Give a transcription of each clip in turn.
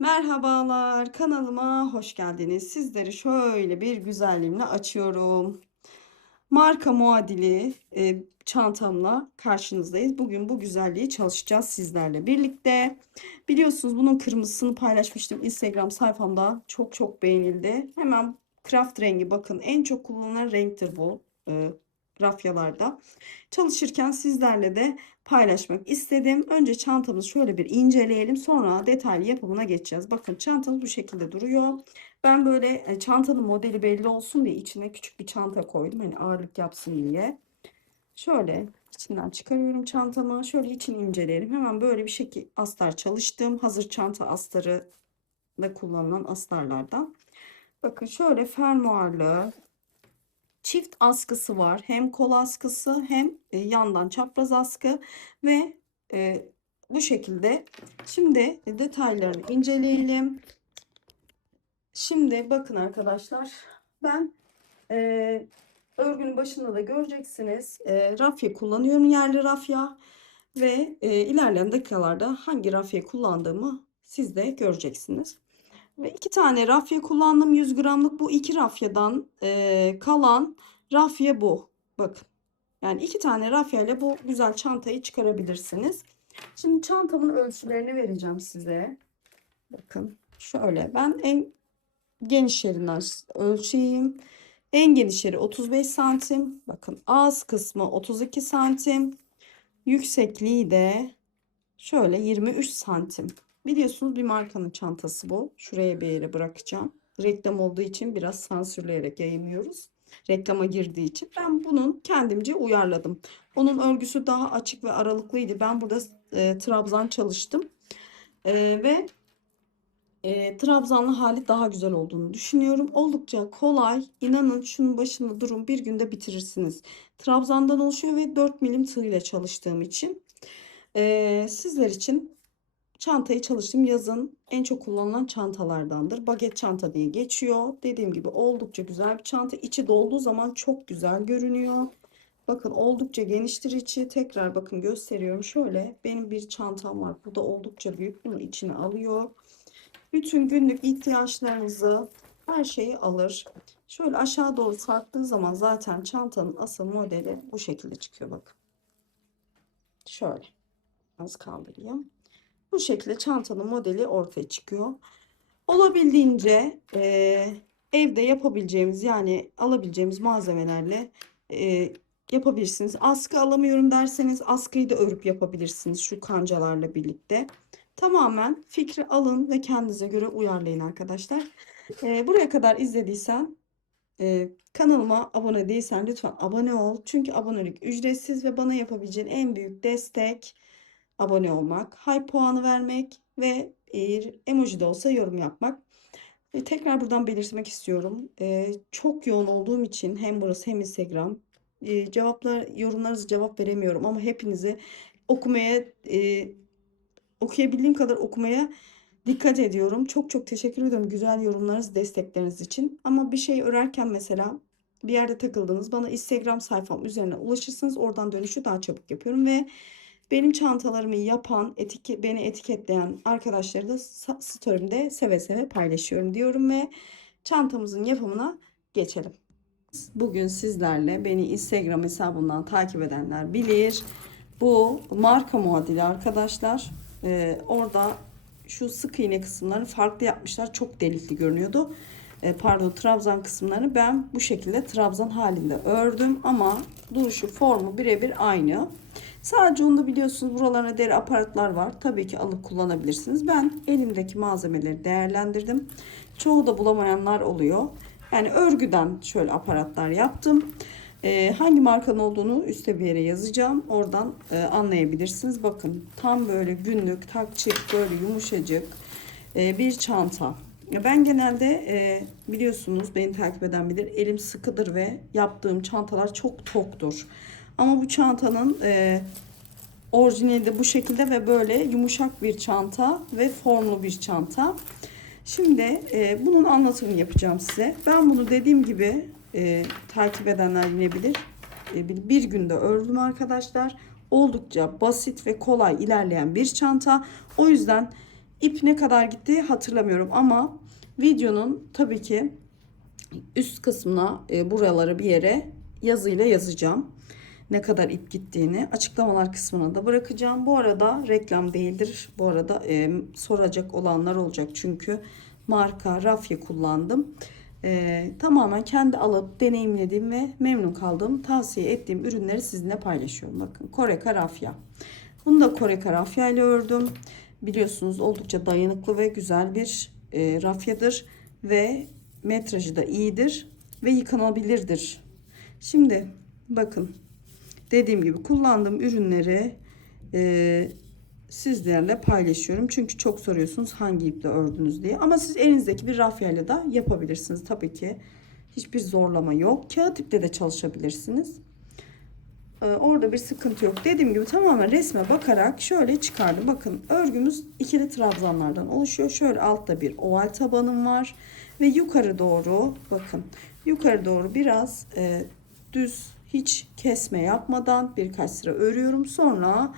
Merhabalar, kanalıma hoş geldiniz. Sizleri şöyle bir güzelliğimle açıyorum. Marka muadili çantamla karşınızdayız. Bugün bu güzelliği çalışacağız sizlerle birlikte. Biliyorsunuz bunun kırmızısını paylaşmıştım Instagram sayfamda. Çok beğenildi. Hemen craft rengi, bakın en çok kullanılan renktir bu rafyalarda. Çalışırken sizlerle de paylaşmak istedim. Önce çantamızı şöyle bir inceleyelim. Sonra detaylı yapımına geçeceğiz. Bakın çantamız bu şekilde duruyor. Ben böyle çantanın modeli belli olsun diye içine küçük bir çanta koydum. Hani ağırlık yapsın diye. Şöyle içinden çıkarıyorum çantamı. Şöyle içini inceleyelim. Hemen böyle bir şekil astar çalıştım. Hazır çanta astarı da kullanılan astarlardan. Bakın şöyle fermuarlı çift askısı var. Hem kol askısı hem yandan çapraz askı ve bu şekilde. Şimdi detaylarını inceleyelim. Şimdi bakın arkadaşlar, ben örgünün başında da göreceksiniz. Rafya kullanıyorum, yerli rafya ve ilerleyen dakikalarda hangi rafya kullandığımı siz de göreceksiniz. Ve iki tane rafya kullandım, 100 gramlık. Bu iki rafyadan kalan rafya bu. Bakın. Yani iki tane rafya ile bu güzel çantayı çıkarabilirsiniz. Şimdi çantamın ölçülerini vereceğim size. Bakın şöyle, ben en geniş yerinden ölçeyim. En geniş yeri 35 santim. Bakın ağız kısmı 32 santim. Yüksekliği de şöyle 23 santim. Biliyorsunuz bir markanın çantası bu. Şuraya bir yere bırakacağım. Reklam olduğu için biraz sansürleyerek yayınlıyoruz. Reklama girdiği için ben bunun kendimce uyarladım. Onun örgüsü daha açık ve aralıklıydı. Ben burada trabzan çalıştım. Ve trabzanlı hali daha güzel olduğunu düşünüyorum. Oldukça kolay. İnanın şunun başında durun, bir günde bitirirsiniz. Trabzandan oluşuyor ve 4 milim tığ ile çalıştığım için. Sizler için çantayı çalıştım. Yazın en çok kullanılan çantalardandır. Baget çanta diye geçiyor. Dediğim gibi oldukça güzel bir çanta. İçi dolduğu zaman çok güzel görünüyor. Bakın oldukça geniştir içi. Tekrar bakın gösteriyorum. Şöyle benim bir çantam var. Bu da oldukça büyük. Bunun içine alıyor. Bütün günlük ihtiyaçlarınızı, her şeyi alır. Şöyle aşağı doğru sarktığı zaman zaten çantanın asıl modeli bu şekilde çıkıyor. Bakın. Şöyle. Az kaldırayım. Bu şekilde çantanın modeli ortaya çıkıyor. Olabildiğince evde yapabileceğimiz, yani alabileceğimiz malzemelerle yapabilirsiniz. Askı alamıyorum derseniz askıyı da örüp yapabilirsiniz şu kancalarla birlikte. Tamamen fikri alın ve kendinize göre uyarlayın arkadaşlar. Buraya kadar izlediysen, kanalıma abone değilsen lütfen abone ol. Çünkü abonelik ücretsiz ve bana yapabileceğin en büyük destek abone olmak, hype puanı vermek ve emoji de olsa yorum yapmak. Tekrar buradan belirtmek istiyorum. Çok yoğun olduğum için hem burası hem Instagram yorumlarınızı cevap veremiyorum ama hepinizi okumaya, okuyabildiğim kadar okumaya dikkat ediyorum. Çok teşekkür ediyorum güzel yorumlarınız, destekleriniz için. Ama bir şey örerken mesela bir yerde takıldınız, bana Instagram sayfam üzerine ulaşırsınız. Oradan dönüşü daha çabuk yapıyorum ve benim çantalarımı yapan, beni etiketleyen arkadaşları da story'imde seve seve paylaşıyorum diyorum ve çantamızın yapımına geçelim. Bugün sizlerle beni Instagram hesabından takip edenler bilir. Bu marka muadili arkadaşlar. Orada şu sık iğne kısımlarını farklı yapmışlar. Çok delikli görünüyordu. Pardon, trabzan kısımlarını ben bu şekilde trabzan halinde ördüm ama duruşu, formu birebir aynı. Sadece onu da biliyorsunuz, buralarına deri aparatlar var. Tabii ki alıp kullanabilirsiniz. Ben elimdeki malzemeleri değerlendirdim. Çoğu da bulamayanlar oluyor. Yani örgüden şöyle aparatlar yaptım. Hangi markanın olduğunu üstte bir yere yazacağım. Oradan anlayabilirsiniz. Bakın tam böyle günlük tak çık, böyle yumuşacık bir çanta. Ben genelde biliyorsunuz, beni takip eden bilir, elim sıkıdır ve yaptığım çantalar çok toktur. Ama bu çantanın orijinali de bu şekilde ve böyle yumuşak bir çanta ve formlu bir çanta. Şimdi bunun anlatımını yapacağım size. Ben bunu dediğim gibi takip edenler yine bilir. Bir günde ördüm arkadaşlar. Oldukça basit ve kolay ilerleyen bir çanta. O yüzden İp ne kadar gitti hatırlamıyorum ama videonun tabii ki üst kısmına buraları bir yere yazıyla yazacağım. Ne kadar ip gittiğini açıklamalar kısmına da bırakacağım. Bu arada reklam değildir. Bu arada soracak olanlar olacak çünkü marka rafya kullandım. Tamamen kendi alıp deneyimlediğim ve memnun kaldığım, tavsiye ettiğim ürünleri sizinle paylaşıyorum. Bakın Koreka rafya. Bunu da Koreka rafya ile ördüm. Biliyorsunuz oldukça dayanıklı ve güzel bir rafyadır ve metrajı da iyidir ve yıkanabilirdir. Şimdi bakın dediğim gibi kullandığım ürünleri sizlerle paylaşıyorum. Çünkü çok soruyorsunuz hangi iple ördünüz diye. Ama siz elinizdeki bir rafyayla da yapabilirsiniz. Tabii ki hiçbir zorlama yok. Kağıt iple de çalışabilirsiniz. Orada bir sıkıntı yok. Dediğim gibi tamamen resme bakarak şöyle çıkardım. Bakın örgümüz ikili trabzanlardan oluşuyor. Şöyle altta bir oval tabanım var. Ve yukarı doğru bakın. Yukarı doğru biraz düz, hiç kesme yapmadan birkaç sıra örüyorum. Sonra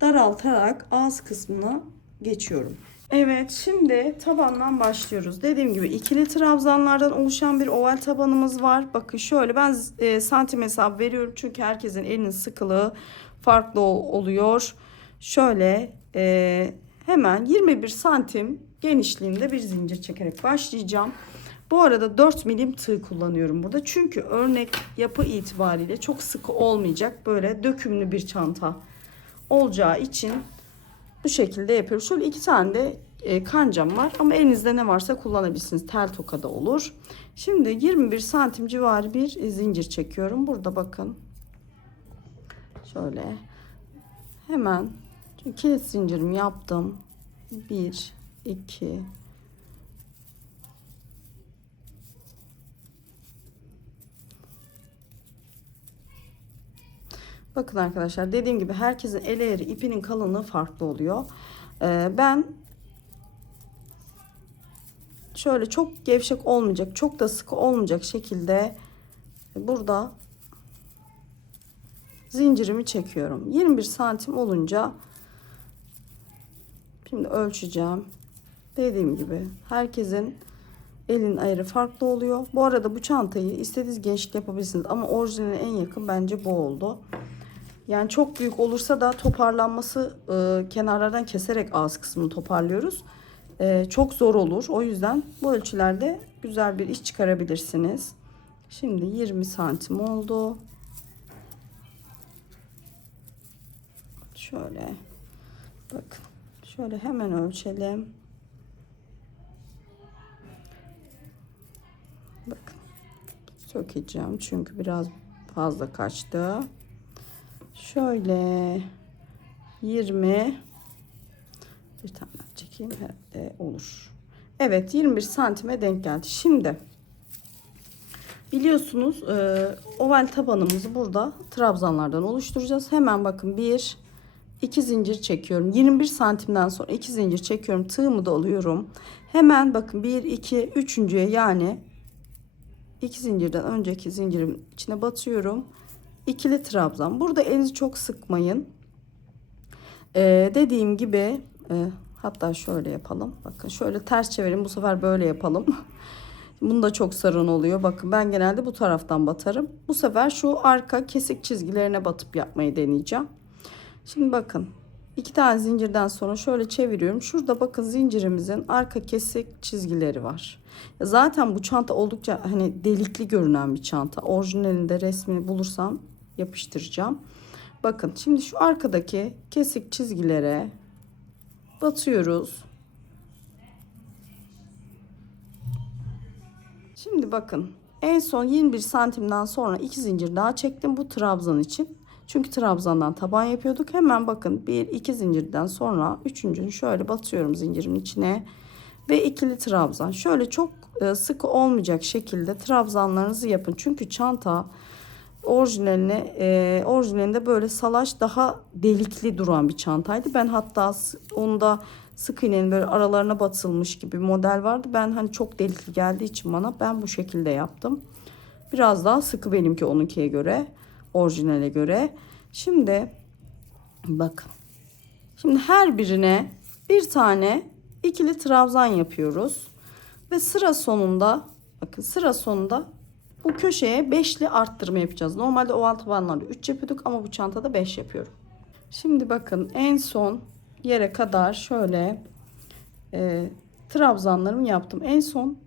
daraltarak ağız kısmına geçiyorum. Evet, şimdi tabandan başlıyoruz. Dediğim gibi ikili trabzanlardan oluşan bir oval tabanımız var. Bakın şöyle ben santim hesabı veriyorum. Çünkü herkesin elinin sıkılığı farklı oluyor. Şöyle hemen 21 santim genişliğinde bir zincir çekerek başlayacağım. Bu arada 4 milim tığ kullanıyorum burada. Çünkü örnek yapı itibariyle çok sıkı olmayacak. Böyle dökümlü bir çanta olacağı için bu şekilde yapıyoruz. Şöyle 2 tane de kancam var. Ama elinizde ne varsa kullanabilirsiniz. Tel toka da olur. Şimdi 21 santim civarı bir zincir çekiyorum. Burada bakın. Şöyle. Hemen kilit zincirimi yaptım. 1, 2, bakın arkadaşlar dediğim gibi herkesin el eğri ipinin kalınlığı farklı oluyor. Ben şöyle çok gevşek olmayacak, çok da sıkı olmayacak şekilde burada zincirimi çekiyorum. 21 santim olunca şimdi ölçeceğim. Dediğim gibi herkesin elin ayarı farklı oluyor. Bu arada bu çantayı istediğiniz genişlik yapabilirsiniz ama orijinaline en yakın bence bu oldu. Yani çok büyük olursa da toparlanması kenarlardan keserek ağız kısmını toparlıyoruz. Çok zor olur. O yüzden bu ölçülerde güzel bir iş çıkarabilirsiniz. Şimdi 20 santim oldu. Şöyle bakın. Şöyle hemen ölçelim. Bakın. Sökeceğim çünkü biraz fazla kaçtı. Şöyle 20, bir tane çekeyim herhalde olur. Evet 21 santime denk geldi. Şimdi biliyorsunuz oval tabanımızı burada trabzanlardan oluşturacağız. Hemen bakın 1, 2 zincir çekiyorum. 21 santimden sonra 2 zincir çekiyorum. Tığımı da alıyorum. Hemen bakın 1, 2, 3.'ye yani 2 zincirden önceki zincirin içine batıyorum. İkili trabzan. Burada elinizi çok sıkmayın. Dediğim gibi hatta şöyle yapalım. Bakın şöyle ters çevirin. Bu sefer böyle yapalım. Bunda çok sarın oluyor. Bakın ben genelde bu taraftan batarım. Bu sefer şu arka kesik çizgilerine batıp yapmayı deneyeceğim. Şimdi bakın. 2 tane zincirden sonra şöyle çeviriyorum. Şurada bakın zincirimizin arka kesik çizgileri var. Zaten bu çanta oldukça hani delikli görünen bir çanta. Orijinalinde resmini bulursam yapıştıracağım. Bakın şimdi şu arkadaki kesik çizgilere batıyoruz. Şimdi bakın en son 21 santimden sonra 2 zincir daha çektim bu trabzan için. Çünkü trabzandan taban yapıyorduk. Hemen bakın 1-2 zincirden sonra üçüncünü şöyle batıyorum zincirin içine. Ve ikili trabzan. Şöyle çok sıkı olmayacak şekilde trabzanlarınızı yapın. Çünkü çanta orijinalinde böyle salaş daha delikli duran bir çantaydı. Ben hatta onda sık iğnenin böyle aralarına batılmış gibi bir model vardı. Ben hani çok delikli geldiği için bana ben bu şekilde yaptım. Biraz daha sıkı benimki onunkiye göre, orijinale göre. Şimdi bakın. Şimdi her birine bir tane ikili trabzan yapıyoruz. Ve sıra sonunda, bakın sıra sonunda bu köşeye 5'li arttırma yapacağız. Normalde oval tabanlarda 3 yapıyorduk ama bu çantada 5 yapıyorum. Şimdi bakın en son yere kadar şöyle trabzanlarımı yaptım. En son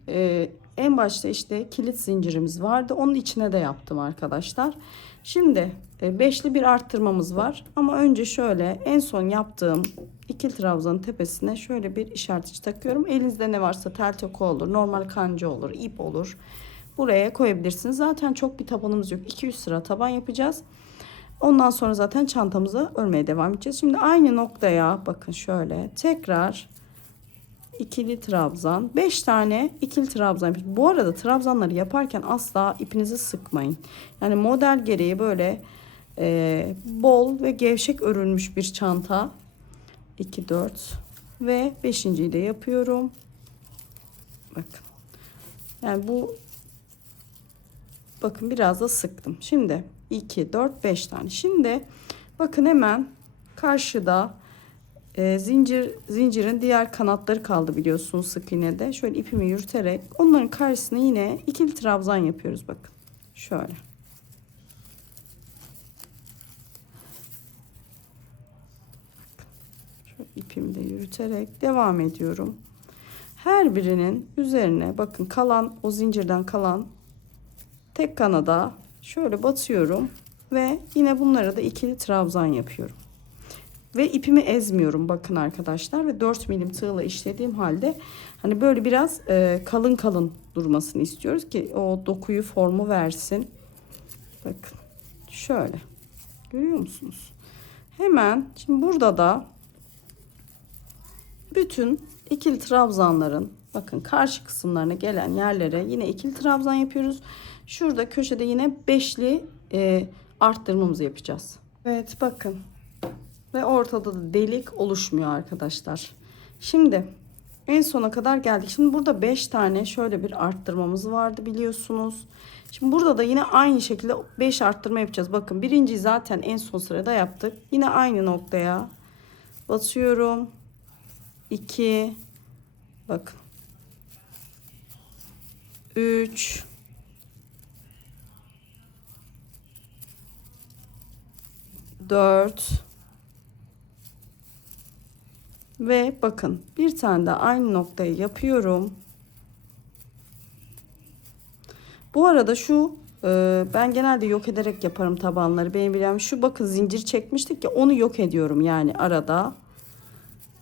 en başta işte kilit zincirimiz vardı. Onun içine de yaptım arkadaşlar. Şimdi beşli bir arttırmamız var. Ama önce şöyle en son yaptığım ikili trabzanın tepesine şöyle bir işaretçi takıyorum. Elinizde ne varsa tel toku olur, normal kanca olur, ip olur. Buraya koyabilirsiniz. Zaten çok bir tabanımız yok. 200 sıra taban yapacağız. Ondan sonra zaten çantamızı örmeye devam edeceğiz. Şimdi aynı noktaya bakın şöyle tekrar ikili trabzan, 5 tane ikili trabzan yapıyoruz. Bu arada trabzanları yaparken asla ipinizi sıkmayın. Yani model gereği böyle bol ve gevşek örülmüş bir çanta. 2 4 ve 5.'yi de yapıyorum. Bakın. Yani bu, bakın biraz da sıktım. Şimdi 2 4 5 tane. Şimdi bakın hemen karşıda zincirin diğer kanatları kaldı biliyorsunuz sık iğnede. Şöyle ipimi yürüterek onların karşısına yine ikili trabzan yapıyoruz bakın. Şöyle. Şöyle ipimi de yürüterek devam ediyorum. Her birinin üzerine bakın kalan o zincirden kalan tek kanada şöyle batıyorum ve yine bunlara da ikili trabzan yapıyorum. Ve ipimi ezmiyorum bakın arkadaşlar ve 4 milim tığla işlediğim halde hani böyle biraz kalın kalın durmasını istiyoruz ki o dokuyu formu versin. Bakın şöyle görüyor musunuz? Hemen şimdi burada da bütün ikili trabzanların bakın karşı kısımlarına gelen yerlere yine ikili trabzan yapıyoruz. Şurada köşede yine beşli arttırmamızı yapacağız. Evet bakın. Ve ortada da delik oluşmuyor arkadaşlar. Şimdi en sona kadar geldik. Şimdi burada 5 tane şöyle bir arttırmamız vardı biliyorsunuz. Şimdi burada da yine aynı şekilde 5 arttırma yapacağız. Bakın birinciyi zaten en son sırada yaptık. Yine aynı noktaya batıyorum. 2 bakın 3 4 ve bakın bir tane de aynı noktayı yapıyorum. Bu arada şu ben genelde yok ederek yaparım tabanları. Benim bilmem şu bakın zincir çekmiştik ya onu yok ediyorum yani arada.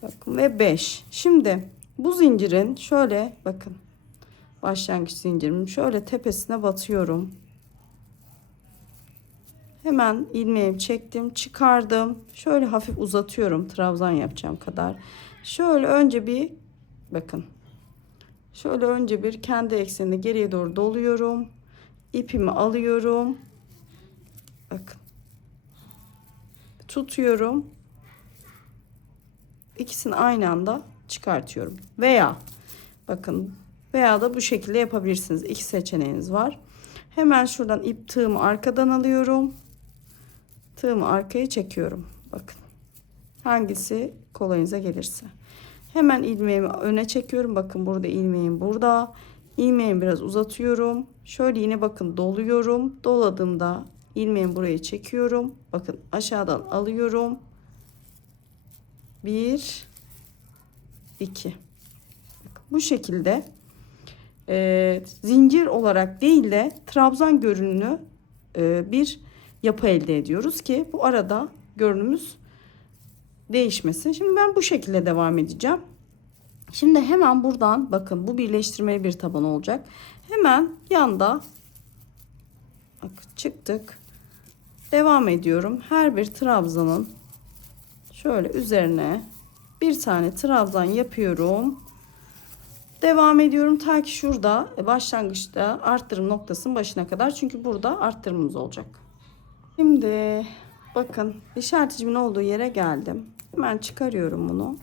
Bakın ve 5. Şimdi bu zincirin şöyle bakın başlangıç zincirimin şöyle tepesine batıyorum. Hemen ilmeğimi çektim, çıkardım. Şöyle hafif uzatıyorum trabzan yapacağım kadar. Şöyle önce bir bakın. Şöyle önce bir kendi eksenini geriye doğru doluyorum. İpimi alıyorum. Bakın. Tutuyorum. İkisini aynı anda çıkartıyorum. Veya bakın veya da bu şekilde yapabilirsiniz. İki seçeneğiniz var. Hemen şuradan ip tığımı arkadan alıyorum. Tığımı arkaya çekiyorum. Bakın. Hangisi kolayınıza gelirse. Hemen ilmeğimi öne çekiyorum. Bakın burada ilmeğim burada. İlmeğimi biraz uzatıyorum. Şöyle yine bakın doluyorum. Doladığımda ilmeğimi buraya çekiyorum. Bakın aşağıdan alıyorum. 1 2 bu şekilde zincir olarak değil de trabzan görünümlü bir yapı elde ediyoruz ki bu arada görünümümüz değişmesin. Şimdi ben bu şekilde devam edeceğim. Şimdi hemen buradan bakın bu birleştirmeli bir taban olacak. Hemen yanda bakın çıktık. Devam ediyorum. Her bir trabzanın şöyle üzerine bir tane trabzan yapıyorum. Devam ediyorum ta ki şurada başlangıçta arttırım noktasının başına kadar. Çünkü burada arttırımımız olacak. Şimdi bakın işareticimin olduğu yere geldim. Hemen çıkarıyorum bunu.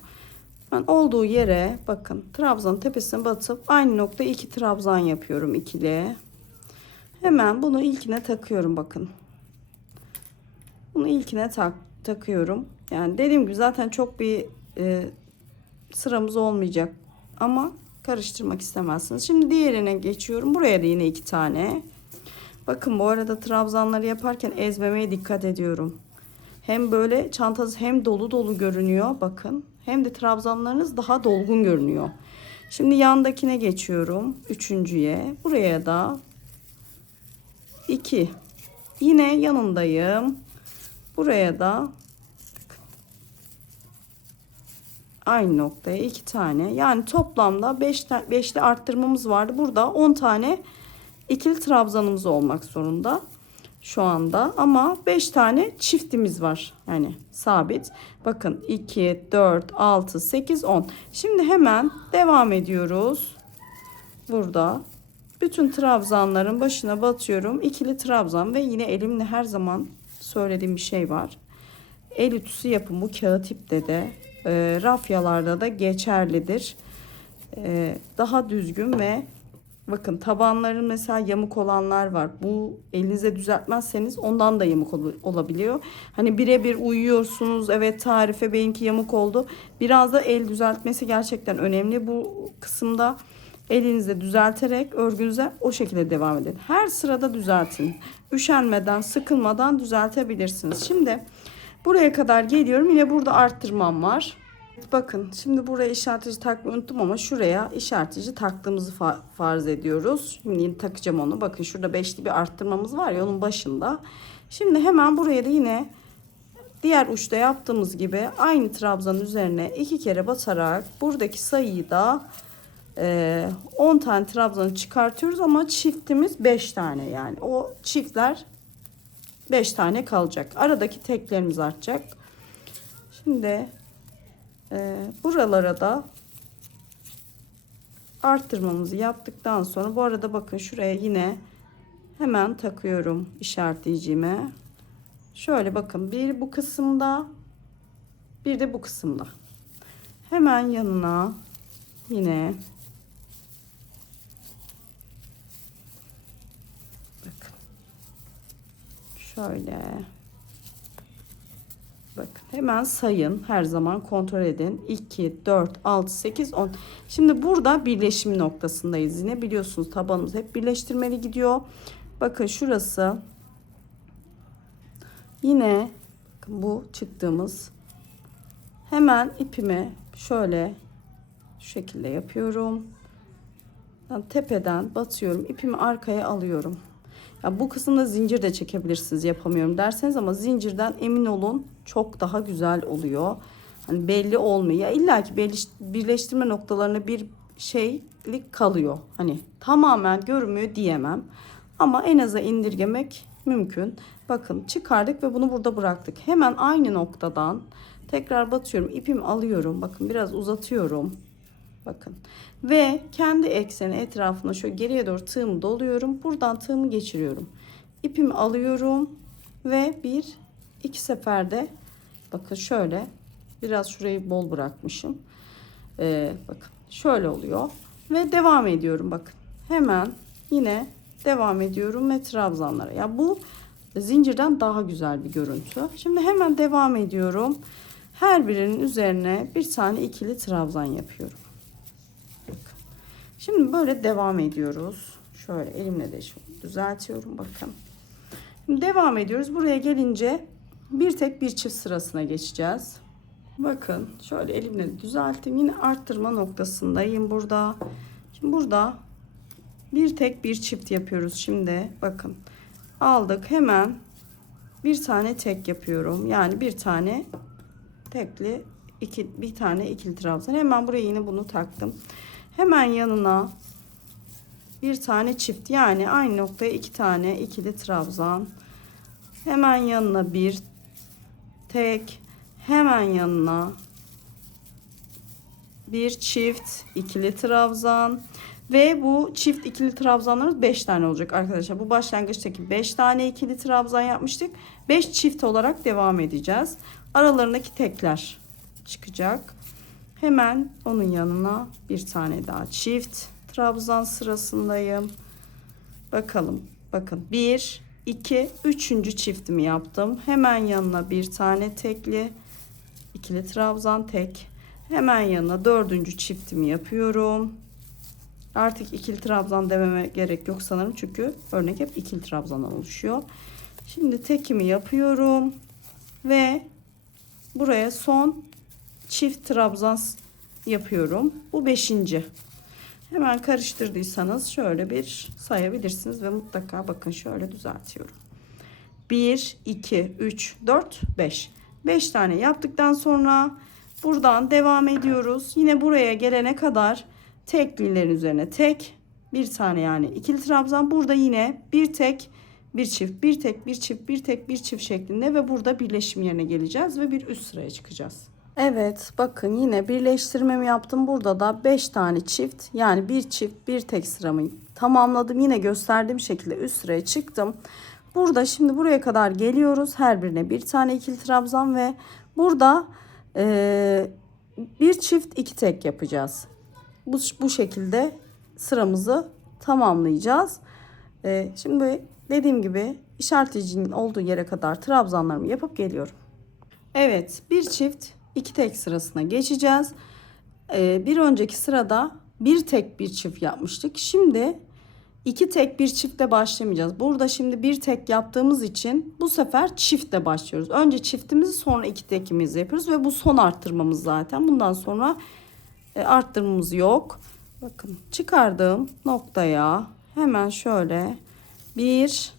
Ben olduğu yere bakın trabzanın tepesine batıp aynı nokta 2 trabzan yapıyorum ikili. Hemen bunu ilkine takıyorum bakın. Bunu ilkine takıyorum. Yani dediğim gibi zaten çok bir sıramız olmayacak ama karıştırmak istemezsiniz. Şimdi diğerine geçiyorum. Buraya da yine 2 tane. Bakın bu arada trabzanları yaparken ezmemeye dikkat ediyorum. Hem böyle çantanız hem dolu dolu görünüyor bakın. Hem de trabzanlarınız daha dolgun görünüyor. Şimdi yandakine geçiyorum. Üçüncüye. Buraya da 2. Yine yanındayım. Buraya da aynı noktaya 2 tane. Yani toplamda 5'li arttırmamız vardı. Burada 10 tane ikili trabzanımız olmak zorunda şu anda. Ama 5 tane çiftimiz var. Yani sabit. Bakın 2, 4, 6, 8, 10. Şimdi hemen devam ediyoruz. Burada bütün trabzanların başına batıyorum. İkili trabzan ve yine elimle her zaman söylediğim bir şey var. El ütüsü yapın. Bu kağıt ipte de rafyalarda da geçerlidir. Daha düzgün ve bakın tabanların mesela yamuk olanlar var. Bu elinize düzeltmezseniz ondan da yamuk olabiliyor. Hani birebir uyuyorsunuz. Evet tarife benimki yamuk oldu. Biraz da el düzeltmesi gerçekten önemli. Bu kısımda elinizle düzelterek örgünüze o şekilde devam edin. Her sırada düzeltin. Üşenmeden, sıkılmadan düzeltebilirsiniz. Şimdi buraya kadar geliyorum. Yine burada arttırmam var. Bakın şimdi buraya işaretçi takmayı unuttum ama şuraya işaretçi taktığımızı farz ediyoruz. Şimdi yine takacağım onu. Bakın şurada 5'li bir arttırmamız var ya onun başında. Şimdi hemen buraya da yine diğer uçta yaptığımız gibi aynı trabzanın üzerine 2 kere basarak buradaki sayıyı da 10 tane trabzanı çıkartıyoruz ama çiftimiz 5 tane, yani o çiftler 5 tane kalacak. Aradaki teklerimiz artacak. Şimdi buralara da arttırmamızı yaptıktan sonra bu arada bakın şuraya yine hemen takıyorum işaretleyiciğime. Şöyle bakın bir bu kısımda bir de bu kısımda. Hemen yanına yine bakın şöyle bakın hemen sayın, her zaman kontrol edin. 2, 4, 6, 8, 10. Şimdi burada birleşim noktasındayız. Yine biliyorsunuz tabanımız hep birleştirmeli gidiyor. Bakın şurası yine bakın bu çıktığımız, hemen ipimi şöyle şu şekilde yapıyorum. Ben tepeden batıyorum, ipimi arkaya alıyorum. Ya bu kısımda zincir de çekebilirsiniz yapamıyorum derseniz ama zincirden emin olun çok daha güzel oluyor. Hani belli olmuyor. Ya illa ki birleştirme noktalarına bir şeylik kalıyor. Hani tamamen görünmüyor diyemem. Ama en aza indirgemek mümkün. Bakın çıkardık ve bunu burada bıraktık. Hemen aynı noktadan tekrar batıyorum. İpimi alıyorum. Bakın biraz uzatıyorum. Bakın. Ve kendi ekseni etrafına şöyle geriye doğru tığımı doluyorum. Buradan tığımı geçiriyorum. İpimi alıyorum ve iki seferde bakın şöyle biraz şurayı bol bırakmışım. Bakın şöyle oluyor ve devam ediyorum. Bakın hemen yine devam ediyorum ve trabzanlara. Ya bu zincirden daha güzel bir görüntü. Şimdi hemen devam ediyorum. Her birinin üzerine bir tane ikili trabzan yapıyorum. Şimdi böyle devam ediyoruz. Şöyle elimle de düzeltiyorum bakın. Şimdi devam ediyoruz. Buraya gelince bir tek bir çift sırasına geçeceğiz. Bakın şöyle elimle düzelttim. Yine arttırma noktasındayım burada. Şimdi burada bir tek bir çift yapıyoruz. Şimdi bakın aldık, hemen bir tane tek yapıyorum. Yani bir tane tekli bir tane ikili trabzan. Hemen buraya yine bunu taktım. Hemen yanına bir tane çift, yani aynı noktaya 2 tane ikili trabzan. Hemen yanına bir tek, hemen yanına bir çift ikili trabzan ve bu çift ikili trabzanlarımız 5 tane olacak arkadaşlar. Bu başlangıçtaki 5 tane ikili trabzan yapmıştık. 5 çift olarak devam edeceğiz. Aralarındaki tekler çıkacak. Hemen onun yanına bir tane daha çift trabzan sırasındayım. Bakalım. Bakın 1, 2, 3. çiftimi yaptım. Hemen yanına bir tane tekli ikili trabzan tek. Hemen yanına dördüncü çiftimi yapıyorum. Artık ikili trabzan dememe gerek yok sanırım. Çünkü örnek hep ikili trabzandan oluşuyor. Şimdi tekimi yapıyorum. Ve buraya son çift trabzan yapıyorum. Bu 5. Hemen karıştırdıysanız şöyle bir sayabilirsiniz. Ve mutlaka bakın şöyle düzeltiyorum. 1, 2, 3, 4, 5. 5 tane yaptıktan sonra buradan devam ediyoruz. Yine buraya gelene kadar teklilerin üzerine tek bir tane, yani ikili trabzan. Burada yine bir tek bir çift, bir tek bir çift, bir tek bir çift şeklinde ve burada birleşim yerine geleceğiz ve bir üst sıraya çıkacağız. Evet, bakın yine birleştirmemi yaptım. Burada da 5 tane çift, yani bir çift bir tek sıramı tamamladım. Yine gösterdiğim şekilde üst sıraya çıktım. Burada şimdi buraya kadar geliyoruz. Her birine bir tane ikili trabzan ve burada bir çift iki tek yapacağız. Bu şekilde sıramızı tamamlayacağız. Şimdi dediğim gibi işaretleyicinin olduğu yere kadar trabzanlarımı yapıp geliyorum. Evet, bir çift iki tek sırasına geçeceğiz. Bir önceki sırada bir tek bir çift yapmıştık. Şimdi İki tek bir çiftle başlamayacağız. Burada şimdi bir tek yaptığımız için bu sefer çiftle başlıyoruz. Önce çiftimizi, sonra iki tekimizi yapıyoruz ve bu son arttırmamız zaten. Bundan sonra arttırmamız yok. Bakın çıkardığım noktaya hemen şöyle bir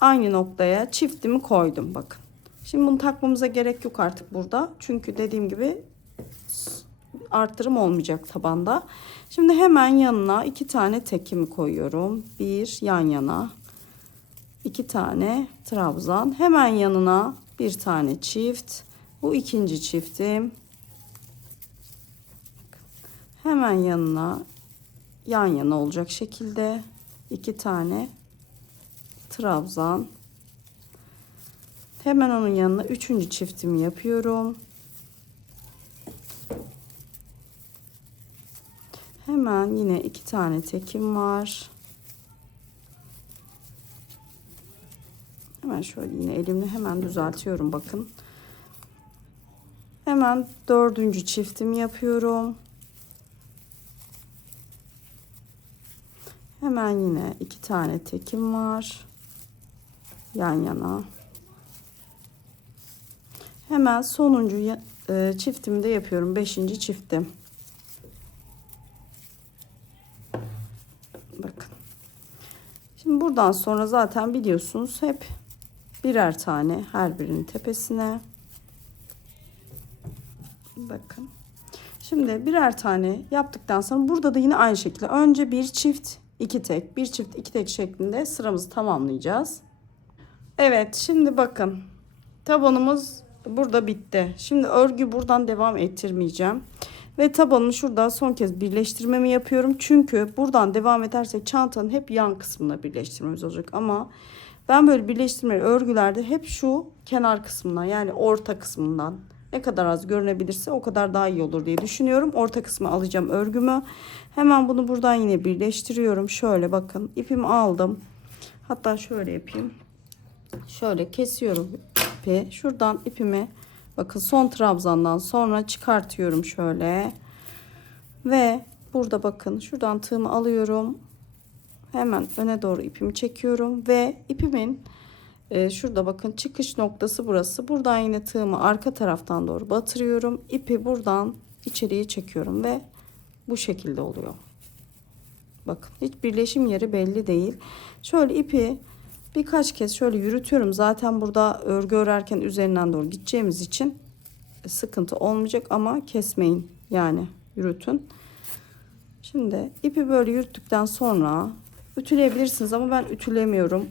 aynı noktaya çiftimi koydum. Bakın. Şimdi bunu takmamıza gerek yok artık burada. Çünkü dediğim gibi arttırım olmayacak tabanda. Şimdi hemen yanına iki tane tekimi koyuyorum. Bir yan yana. İki tane trabzan. Hemen yanına bir tane çift. Bu ikinci çiftim. Hemen yanına yan yana olacak şekilde iki tane trabzan. Hemen onun yanına üçüncü çiftimi yapıyorum. Hemen yine iki tane tekim var. Hemen şöyle yine elimle hemen düzeltiyorum bakın. Hemen dördüncü çiftimi yapıyorum. Hemen yine iki tane tekim var. Yan yana. Hemen sonuncu çiftimi de yapıyorum. Beşinci çiftim. Bakın. Şimdi buradan sonra zaten biliyorsunuz hep birer tane her birinin tepesine. Bakın. Şimdi birer tane yaptıktan sonra burada da yine aynı şekilde önce bir çift iki tek, bir çift iki tek şeklinde sıramızı tamamlayacağız. Evet, şimdi bakın tabanımız burada bitti. Şimdi örgü buradan devam ettirmeyeceğim. Ve tabanımı şurada son kez birleştirmemi yapıyorum. Çünkü buradan devam edersek çantanın hep yan kısmına birleştirmemiz olacak. Ama ben böyle birleştirme örgülerde hep şu kenar kısmından, yani orta kısmından ne kadar az görünebilirse o kadar daha iyi olur diye düşünüyorum. Orta kısmı alacağım örgümü. Hemen bunu buradan yine birleştiriyorum. Şöyle bakın ipimi aldım. Hatta şöyle yapayım. Şöyle kesiyorum ipi. Şuradan ipimi bakın son trabzandan sonra çıkartıyorum şöyle. Ve burada bakın şuradan tığımı alıyorum. Hemen öne doğru ipimi çekiyorum ve ipimin şurada bakın çıkış noktası burası. Buradan yine tığımı arka taraftan doğru batırıyorum. İpi buradan içeriye çekiyorum ve bu şekilde oluyor. Bakın hiç birleşim yeri belli değil. Şöyle ipi birkaç kez şöyle yürütüyorum. Zaten burada örgü örerken üzerinden doğru gideceğimiz için sıkıntı olmayacak ama kesmeyin, yani yürütün. Şimdi ipi böyle yürüttükten sonra ütüleyebilirsiniz ama ben ütülemiyorum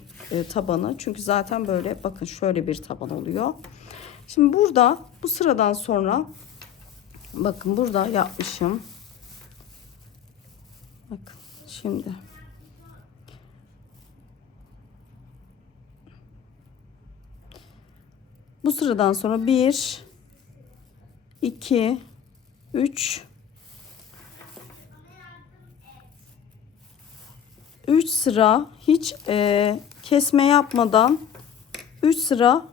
tabanı. Çünkü zaten böyle bakın şöyle bir taban oluyor. Şimdi burada bu sıradan sonra bakın burada yapmışım. Bakın şimdi. Bu sıradan sonra 1 2 3 3 sıra hiç kesme yapmadan 3 sıra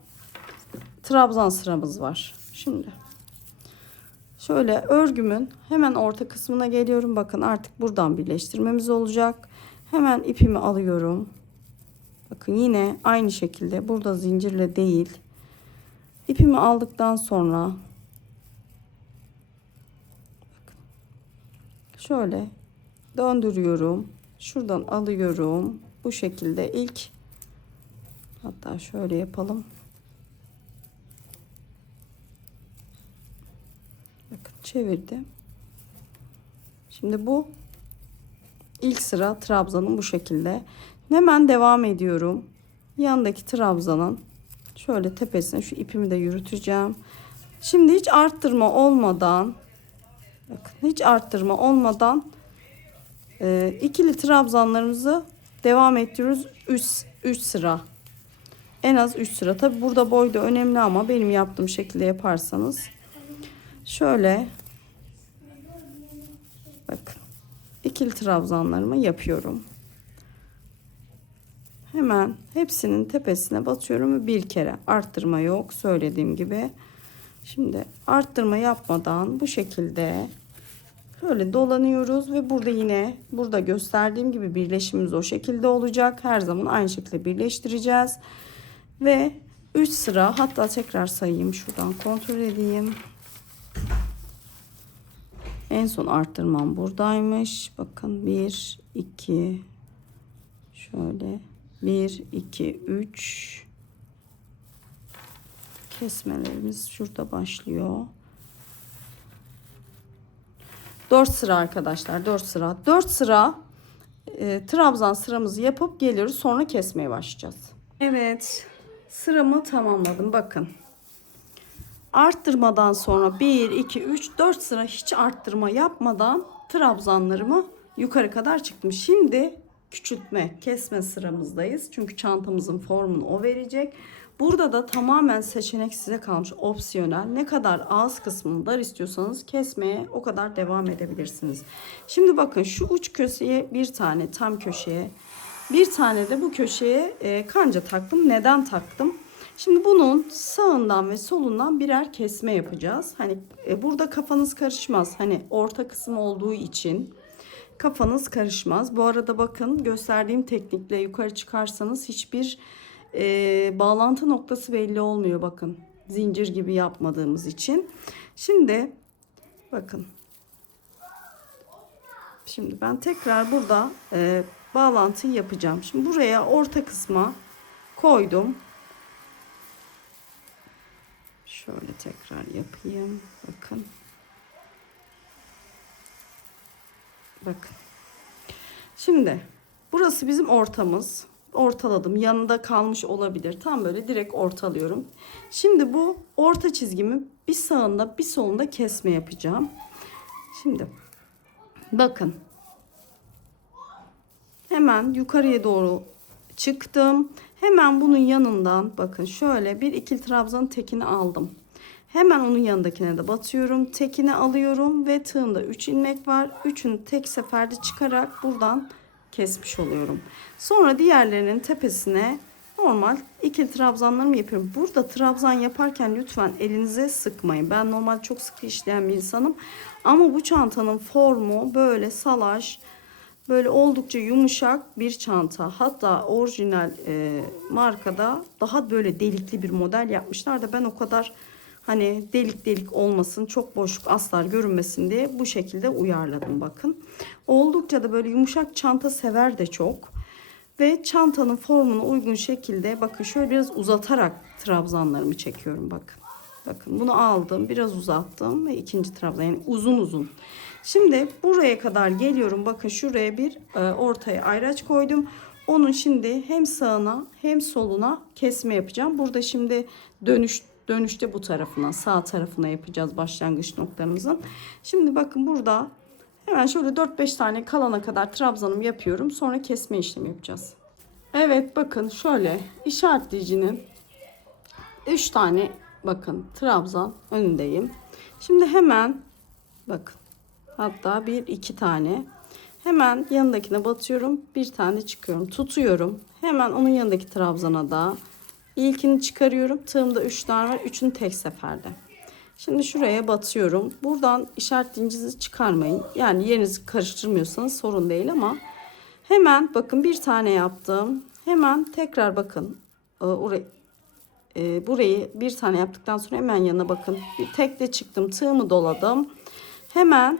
trabzan sıramız var. Şimdi Şöyle örgümün hemen orta kısmına geliyorum. Bakın artık buradan birleştirmemiz olacak. Hemen ipimi alıyorum. Bakın yine aynı şekilde burada zincirle değil. İpimi aldıktan sonra şöyle döndürüyorum. Şuradan alıyorum. Bu şekilde ilk, hatta şöyle yapalım. Bakın çevirdim. Şimdi bu ilk sıra trabzanın bu şekilde. Hemen devam ediyorum. Yandaki trabzanın şöyle tepesine şu ipimi de yürüteceğim. Şimdi hiç arttırma olmadan, bakın hiç arttırma olmadan ikili trabzanlarımızı devam ettiriyoruz. 3 sıra. En az 3 sıra. Tabi burada boy da önemli ama benim yaptığım şekilde yaparsanız şöyle bakın ikili trabzanlarımı yapıyorum. Hemen hepsinin tepesine batıyorum ve bir kere, arttırma yok söylediğim gibi. Şimdi arttırma yapmadan bu şekilde böyle dolanıyoruz ve burada yine burada gösterdiğim gibi birleşimimiz o şekilde olacak. Her zaman aynı şekilde birleştireceğiz. Ve 3 sıra, hatta tekrar sayayım, şuradan kontrol edeyim. En son arttırmam buradaymış. Bakın 1 2 şöyle 1 2 3 kesmelerimiz şurada başlıyor. 4 sıra arkadaşlar, 4 sıra. 4 sıra trabzan sıramızı yapıp geliyoruz, sonra kesmeye başlayacağız. Evet, sıramı tamamladım. Bakın. Arttırmadan sonra 1 2 3 4 sıra hiç arttırma yapmadan trabzanlarımı yukarı kadar çıktım. Şimdi küçültme, kesme sıramızdayız. Çünkü çantamızın formunu o verecek. Burada da tamamen seçenek size kalmış, opsiyonel. Ne kadar ağız kısmını dar istiyorsanız kesmeye o kadar devam edebilirsiniz. Şimdi bakın şu uç köşeye bir tane, tam köşeye bir tane de bu köşeye kanca taktım. Neden taktım? Şimdi bunun sağından ve solundan birer kesme yapacağız. Hani burada kafanız karışmaz. Hani orta kısım olduğu için kafanız karışmaz. Bu arada bakın, gösterdiğim teknikle yukarı çıkarsanız hiçbir bağlantı noktası belli olmuyor. Bakın, zincir gibi yapmadığımız için. Şimdi bakın. Şimdi ben tekrar burada bağlantıyı yapacağım. Şimdi buraya orta kısma koydum. Şöyle tekrar yapayım. Bakın. Bakın. Şimdi burası bizim ortamız. Ortaladım. Yanında kalmış olabilir. Tam böyle direkt ortalıyorum. Şimdi bu orta çizgimi bir sağında bir solunda kesme yapacağım. Şimdi bakın. Hemen yukarıya doğru çıktım. Hemen bunun yanından bakın şöyle bir ikili trabzanın tekini aldım. Hemen onun yanındakine de batıyorum. Tekini alıyorum ve tığımda 3 ilmek var. 3'ünü tek seferde çıkarak buradan kesmiş oluyorum. Sonra diğerlerinin tepesine normal ikili trabzanlarımı yapıyorum. Burada trabzan yaparken lütfen elinize sıkmayın. Ben normal çok sıkı işleyen bir insanım. Ama bu çantanın formu böyle salaş, böyle oldukça yumuşak bir çanta. Hatta orijinal markada daha böyle delikli bir model yapmışlar da ben o kadar hani delik delik olmasın, çok boşluk aslar görünmesin diye bu şekilde uyarladım bakın. Oldukça da böyle yumuşak, çanta sever de çok. Ve çantanın formuna uygun şekilde bakın şöyle biraz uzatarak trabzanlarımı çekiyorum bakın. Bakın bunu aldım, biraz uzattım ve ikinci trabzan, yani uzun uzun. Şimdi buraya kadar geliyorum. Bakın şuraya bir ortaya ayraç koydum. Onun şimdi hem sağına hem soluna kesme yapacağım. Burada şimdi dönüşte bu tarafına, sağ tarafına yapacağız başlangıç noktamızın. Şimdi bakın burada hemen şöyle 4-5 tane kalana kadar trabzanımı yapıyorum. Sonra kesme işlemi yapacağız. Evet bakın şöyle işaretleyicinin 3 tane bakın trabzan önündeyim. Şimdi hemen bakın, hatta 1-2 tane hemen yanındakine batıyorum, bir tane çıkıyorum, tutuyorum, hemen onun yanındaki trabzana da ilkini çıkarıyorum. Tığımda 3 tane var, 3'ünü tek seferde. Şimdi şuraya batıyorum. Buradan işaretleyicinizi çıkarmayın. Yani yerinizi karıştırmıyorsanız sorun değil ama hemen bakın bir tane yaptım. Hemen tekrar bakın. Burayı bir tane yaptıktan sonra hemen yanına bakın. Bir tekle çıktım. Tığımı doladım. Hemen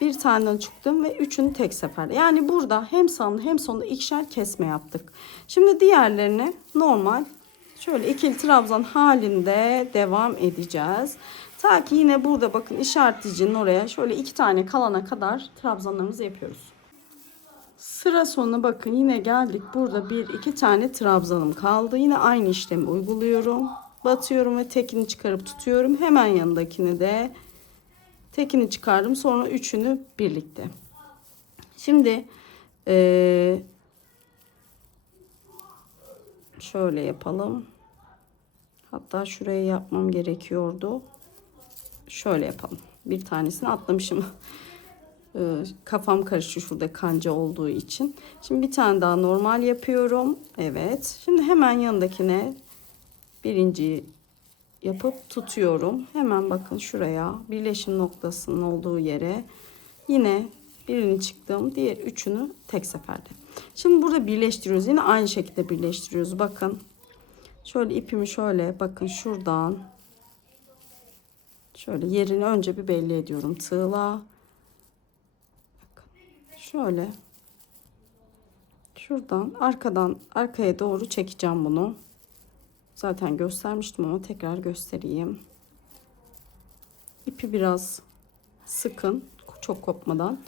bir taneden çıktım ve üçünü tek seferde. Yani burada hem sağında hem sonunda ikişer kesme yaptık. Şimdi diğerlerini normal şöyle ikili trabzan halinde devam edeceğiz. Ta ki yine burada bakın işaretleyicinin oraya şöyle 2 tane kalana kadar trabzanlarımızı yapıyoruz. Sıra sonuna bakın yine geldik. Burada 1-2 tane trabzanım kaldı. Yine aynı işlemi uyguluyorum. Batıyorum ve tekini çıkarıp tutuyorum. Hemen yanındakini de tekini çıkardım. Sonra üçünü birlikte. Şimdi şöyle yapalım. Hatta şuraya yapmam gerekiyordu. Şöyle yapalım. Bir tanesini atlamışım. Kafam karıştı şurada kanca olduğu için. Şimdi bir tane daha normal yapıyorum. Evet. Şimdi hemen yanındakine birinciyi yapıp tutuyorum. Hemen bakın şuraya birleşim noktasının olduğu yere yine birini çıktım. Diğer üçünü tek seferde. Şimdi burada birleştiriyoruz. Yine aynı şekilde birleştiriyoruz. Bakın. Şöyle ipimi şöyle bakın şuradan şöyle yerini önce bir belli ediyorum tığla. Bakın. Şöyle şuradan arkadan arkaya doğru çekeceğim bunu. Zaten göstermiştim ama tekrar göstereyim. İpi biraz sıkın çok kopmadan.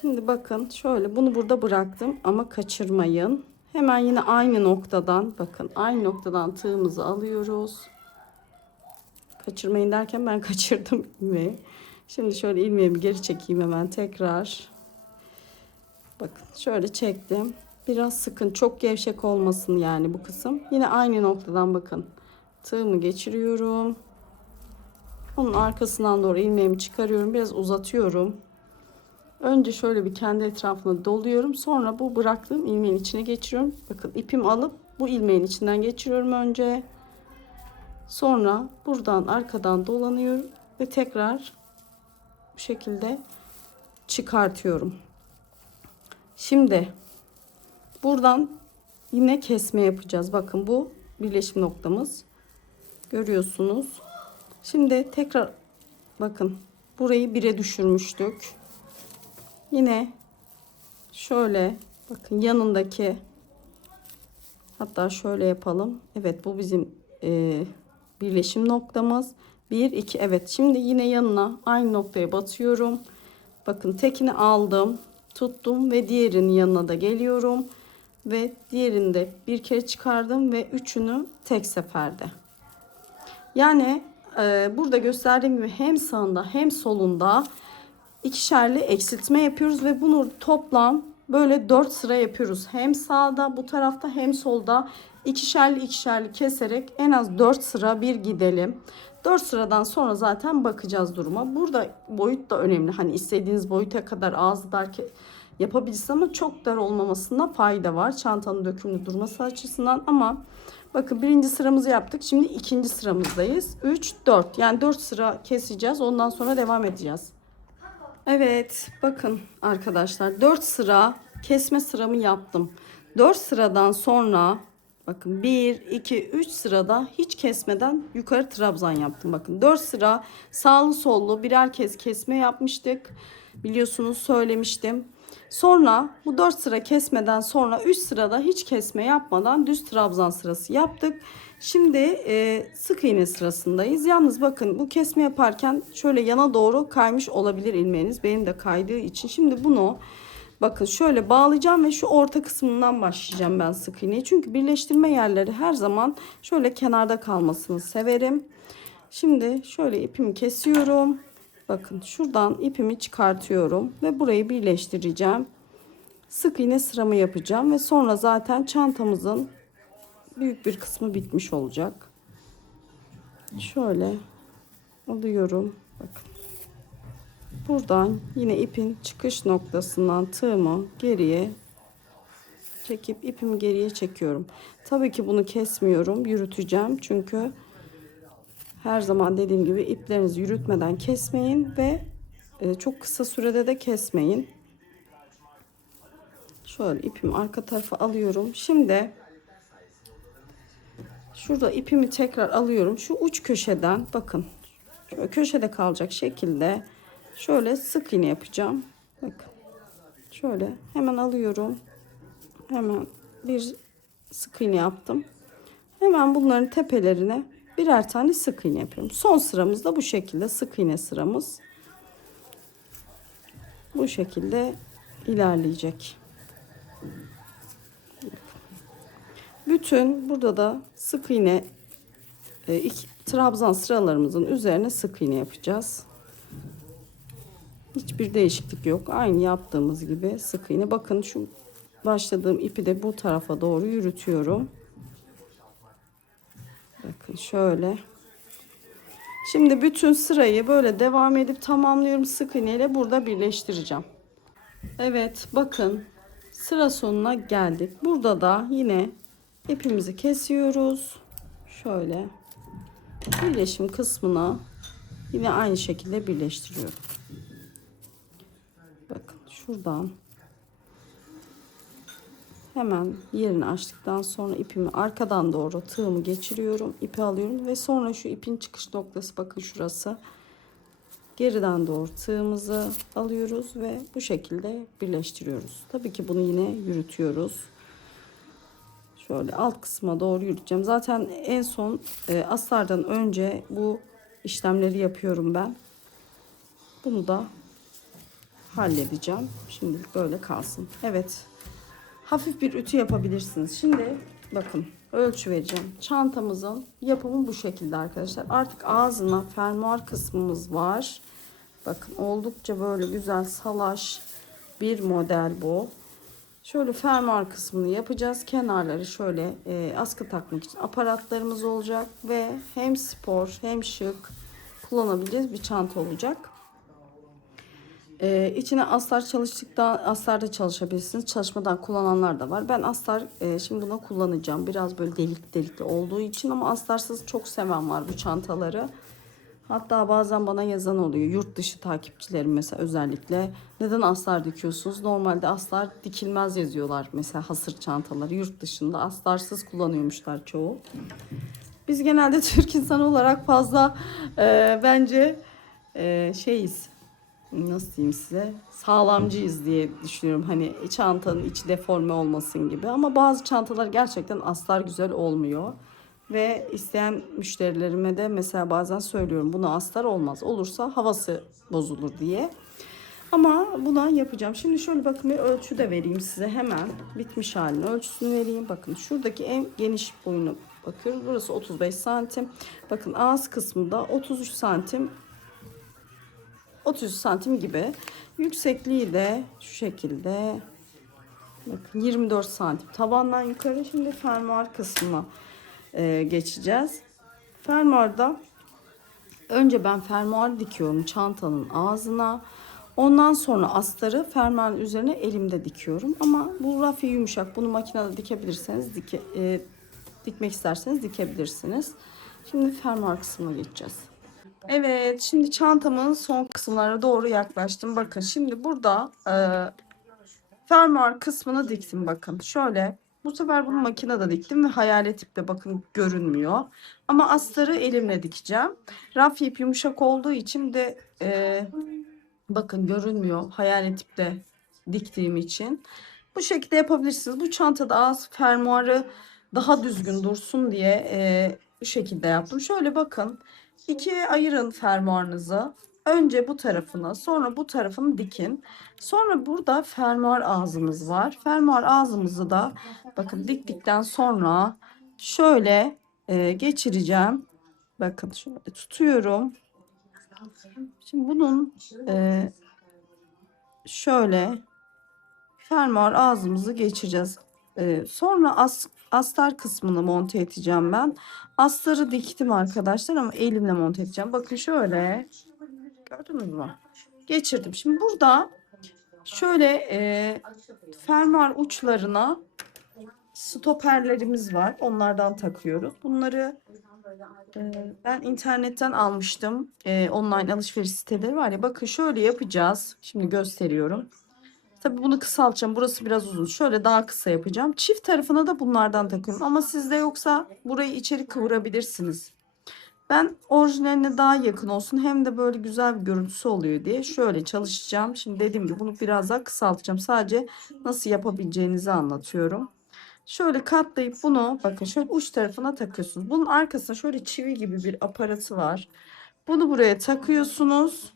Şimdi bakın şöyle bunu burada bıraktım ama kaçırmayın. Hemen yine aynı noktadan bakın aynı noktadan tığımızı alıyoruz. Kaçırmayın derken ben kaçırdım ilmeği. Şimdi şöyle ilmeğimi geri çekeyim hemen tekrar. Bakın şöyle çektim. Biraz sıkın çok gevşek olmasın yani bu kısım. Yine aynı noktadan bakın. Tığımı geçiriyorum. Onun arkasından doğru ilmeğimi çıkarıyorum. Biraz uzatıyorum. Önce şöyle bir kendi etrafına doluyorum. Sonra bu bıraktığım ilmeğin içine geçiriyorum. Bakın ipimi alıp bu ilmeğin içinden geçiriyorum önce. Sonra buradan arkadan dolanıyorum ve tekrar bu şekilde çıkartıyorum. Şimdi buradan yine kesme yapacağız. Bakın bu birleşim noktamız. Görüyorsunuz. Şimdi tekrar bakın burayı 1'e düşürmüştük. Yine şöyle bakın yanındaki hatta şöyle yapalım. Evet bu bizim birleşim noktamız. 1 2 evet şimdi yine yanına aynı noktaya batıyorum. Bakın tekini aldım, tuttum ve diğerinin yanına da geliyorum ve diğerini de bir kere çıkardım ve üçünü tek seferde. Yani burada gösterdiğim gibi hem sağında hem solunda ikişerli eksiltme yapıyoruz ve bunu toplam böyle 4 sıra yapıyoruz. Hem sağda bu tarafta hem solda ikişerli keserek en az 4 sıra bir gidelim. 4 sıradan sonra zaten bakacağız duruma. Burada boyut da önemli. Hani istediğiniz boyuta kadar ağzı dar yapabilirsiniz ama çok dar olmamasında fayda var. Çantanın dökümlü durması açısından ama bakın birinci sıramızı yaptık. Şimdi ikinci sıramızdayız. 3, 4 yani 4 sıra keseceğiz. Ondan sonra devam edeceğiz. Evet bakın arkadaşlar 4 sıra kesme sıramı yaptım. 4 sıradan sonra bakın 1 2 3 sırada hiç kesmeden yukarı trabzan yaptım. Bakın 4 sıra sağlı sollu birer kez kesme yapmıştık. Biliyorsunuz söylemiştim. Sonra bu 4 sıra kesmeden sonra 3 sırada hiç kesme yapmadan düz trabzan sırası yaptık. Şimdi sık iğne sırasındayız. Yalnız bakın bu kesme yaparken şöyle yana doğru kaymış olabilir ilmeğiniz. Benim de kaydığı için. Şimdi bunu bakın şöyle bağlayacağım ve şu orta kısmından başlayacağım ben sık iğneyi. Çünkü birleştirme yerleri her zaman şöyle kenarda kalmasını severim. Şimdi şöyle ipimi kesiyorum. Bakın şuradan ipimi çıkartıyorum ve burayı birleştireceğim. Sık iğne sıramı yapacağım ve sonra zaten çantamızın büyük bir kısmı bitmiş olacak. Şöyle alıyorum. Bakın. Buradan yine ipin çıkış noktasından tığımı geriye çekip ipimi geriye çekiyorum. Tabii ki bunu kesmiyorum, yürüteceğim çünkü Her zaman dediğim gibi iplerinizi yürütmeden kesmeyin ve çok kısa sürede de kesmeyin. Şöyle ipimi arka tarafa alıyorum. Şimdi şurada ipimi tekrar alıyorum. Şu uç köşeden bakın. Şöyle köşede kalacak şekilde şöyle sık iğne yapacağım. Bakın. Şöyle hemen alıyorum. Hemen bir sık iğne yaptım. Hemen bunların tepelerine birer tane sık iğne yapıyorum. Son sıramız da bu şekilde sık iğne sıramız. Bu şekilde ilerleyecek. Bütün burada da sık iğne trabzan sıralarımızın üzerine sık iğne yapacağız. Hiçbir değişiklik yok. Aynı yaptığımız gibi sık iğne. Bakın şu başladığım ipi de bu tarafa doğru yürütüyorum. Bakın şöyle. Şimdi bütün sırayı böyle devam edip tamamlıyorum. Sık iğne ile burada birleştireceğim. Evet, bakın sıra sonuna geldik. Burada da yine ipimizi kesiyoruz. Şöyle birleşim kısmına yine aynı şekilde birleştiriyorum. Bakın şuradan hemen yerini açtıktan sonra ipimi arkadan doğru tığımı geçiriyorum. İpi alıyorum ve sonra şu ipin çıkış noktası bakın şurası. Geriden doğru tığımızı alıyoruz ve bu şekilde birleştiriyoruz. Tabii ki bunu yine yürütüyoruz. Şöyle alt kısma doğru yürüteceğim. Zaten en son astardan önce bu işlemleri yapıyorum ben. Bunu da halledeceğim. Şimdilik böyle kalsın. Evet. Hafif bir ütü yapabilirsiniz. Şimdi bakın ölçü vereceğim. Çantamızın yapımı bu şekilde arkadaşlar. Artık ağzına fermuar kısmımız var. Bakın oldukça böyle güzel salaş bir model bu. Şöyle fermuar kısmını yapacağız. Kenarları şöyle askı takmak için aparatlarımız olacak ve hem spor hem şık kullanabileceğiz bir çanta olacak. İçine astar çalıştıktan astarda çalışabilirsiniz. Çalışmadan kullananlar da var. Ben astar şimdi buna kullanacağım. Biraz böyle delik delikli olduğu için ama astarsız çok seven var bu çantaları. Hatta bazen bana yazan oluyor. Yurt dışı takipçilerim mesela özellikle. Neden astar dikiyorsunuz? Normalde astar dikilmez yazıyorlar. Mesela hasır çantaları yurt dışında astarsız kullanıyormuşlar çoğu. Biz genelde Türk insanı olarak fazla bence şeyiz. Nasıl diyeyim size? Sağlamcıyız diye düşünüyorum. Hani çantanın içi deforme olmasın gibi. Ama bazı çantalar gerçekten astar güzel olmuyor. Ve isteyen müşterilerime de mesela bazen söylüyorum buna astar olmaz. Olursa havası bozulur diye. Ama buna yapacağım. Şimdi şöyle bakın bir ölçü de vereyim size hemen. Bitmiş halini ölçüsünü vereyim. Bakın şuradaki en geniş boyunu bakıyoruz. Burası 35 santim. Bakın ağız kısmında 33 santim. 30 santim gibi. Yüksekliği de şu şekilde. Bakın 24 santim. Tabandan yukarı şimdi fermuar kısmına geçeceğiz. Fermuarda önce ben fermuar dikiyorum çantanın ağzına. Ondan sonra astarı fermuarın üzerine elimde dikiyorum. Ama bu rafi yumuşak. Bunu makinede dikebilirseniz dikmek isterseniz dikebilirsiniz. Şimdi fermuar kısmına geçeceğiz. Evet, şimdi çantamın son kısımlarına doğru yaklaştım. Bakın şimdi burada fermuar kısmını diktim bakın. Şöyle bu sefer bunu makinede diktim ve hayalet ipte bakın görünmüyor. Ama astarı elimle dikeceğim. Raf ip yumuşak olduğu için de bakın görünmüyor hayalet ipte diktiğim için. Bu şekilde yapabilirsiniz. Bu çantada az fermuarı daha düzgün dursun diye bu şekilde yaptım. Şöyle bakın. İkiye ayırın fermuarınızı. Önce bu tarafını, sonra bu tarafını dikin. Sonra burada fermuar ağzımız var. Fermuar ağzımızı da bakın diktikten sonra şöyle geçireceğim. Bakın şöyle tutuyorum. Şimdi bunun şöyle fermuar ağzımızı geçireceğiz. Sonra astar kısmını monte edeceğim ben. Astarı diktim arkadaşlar ama elimle monte edeceğim. Bakın şöyle. Gördünüz mü? Geçirdim. Şimdi burada şöyle fermuar uçlarına stoperlerimiz var. Onlardan takıyoruz. Bunları Ben internetten almıştım. Online alışveriş siteleri var ya. Bakın şöyle yapacağız. Şimdi gösteriyorum. Tabii bunu kısaltacağım. Burası biraz uzun. Şöyle daha kısa yapacağım. Çift tarafına da bunlardan takıyorum. Ama sizde yoksa burayı içeri kıvırabilirsiniz. Ben orijinaline daha yakın olsun. Hem de böyle güzel bir görüntüsü oluyor diye şöyle çalışacağım. Şimdi dediğim gibi bunu biraz daha kısaltacağım. Sadece nasıl yapabileceğinizi anlatıyorum. Şöyle katlayıp bunu bakın şöyle uç tarafına takıyorsunuz. Bunun arkasında şöyle çivi gibi bir aparatı var. Bunu buraya takıyorsunuz.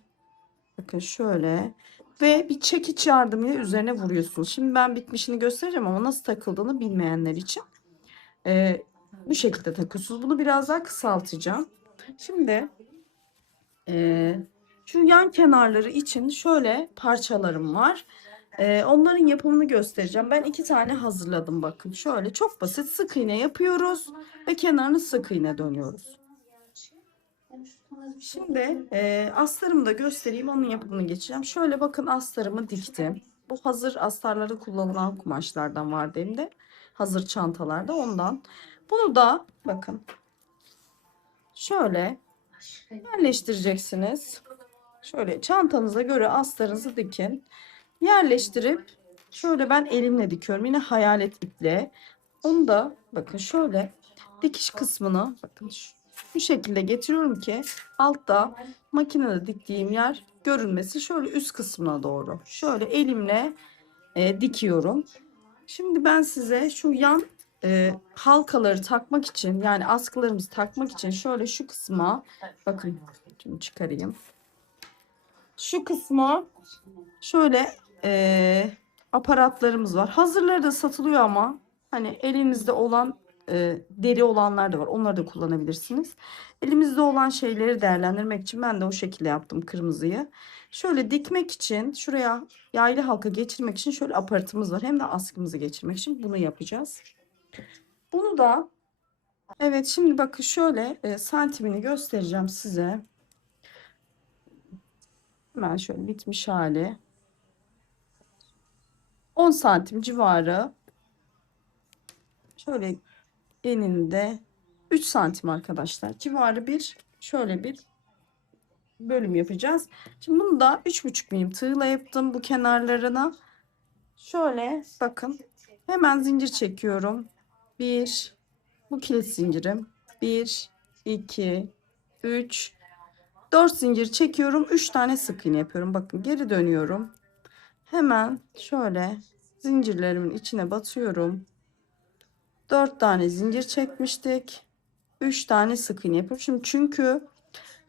Bakın şöyle ve bir çekiç yardımıyla üzerine vuruyorsunuz. Şimdi ben bitmişini göstereceğim ama nasıl takıldığını bilmeyenler için bu şekilde takıyorsunuz. Bunu biraz daha kısaltacağım. Şimdi şu yan kenarları için şöyle parçalarım var. Onların yapımını göstereceğim. Ben 2 tane hazırladım bakın. Şöyle çok basit sık iğne yapıyoruz ve kenarını sık iğne dönüyoruz. Şimdi astarımı da göstereyim. Onun yapımını geçeceğim. Şöyle bakın astarımı diktim. Bu hazır astarlarda kullanılan kumaşlardan vardı elimde. Hazır çantalarda ondan. Bunu da bakın şöyle yerleştireceksiniz. Şöyle çantanıza göre astarınızı dikin. Yerleştirip şöyle ben elimle dikiyorum. Yine hayalet iple. Onu da bakın şöyle dikiş kısmını bakın şu şekilde getiriyorum ki altta makinede diktiğim yer görünmesi şöyle üst kısmına doğru. Şöyle elimle dikiyorum. Şimdi ben size şu yan halkaları takmak için yani askılarımızı takmak için şöyle şu kısma bakın şimdi çıkarayım. Şu kısma şöyle aparatlarımız var. Hazırları da satılıyor ama hani elinizde olan deri olanlar da var. Onları da kullanabilirsiniz. Elimizde olan şeyleri değerlendirmek için ben de o şekilde yaptım kırmızıyı. Şöyle dikmek için şuraya yaylı halka geçirmek için şöyle aparatımız var. Hem de askımızı geçirmek için bunu yapacağız. Bunu da evet şimdi bakın şöyle santimini göstereceğim size. Hemen şöyle bitmiş hali. 10 santim civarı. Şöyle eninde 3 santim arkadaşlar. Civarı bir şöyle bir bölüm yapacağız. Şimdi bunu da 3,5 milim tığla yaptım bu kenarlarına. Şöyle bakın. Hemen zincir çekiyorum. 1 bu kilit zincirim. 1 2 3 4 zincir çekiyorum. 3 tane sık iğne yapıyorum. Bakın geri dönüyorum. Hemen şöyle zincirlerimin içine batıyorum. 4 tane zincir çekmiştik. 3 tane sık iğne yapıyorum. Şimdi çünkü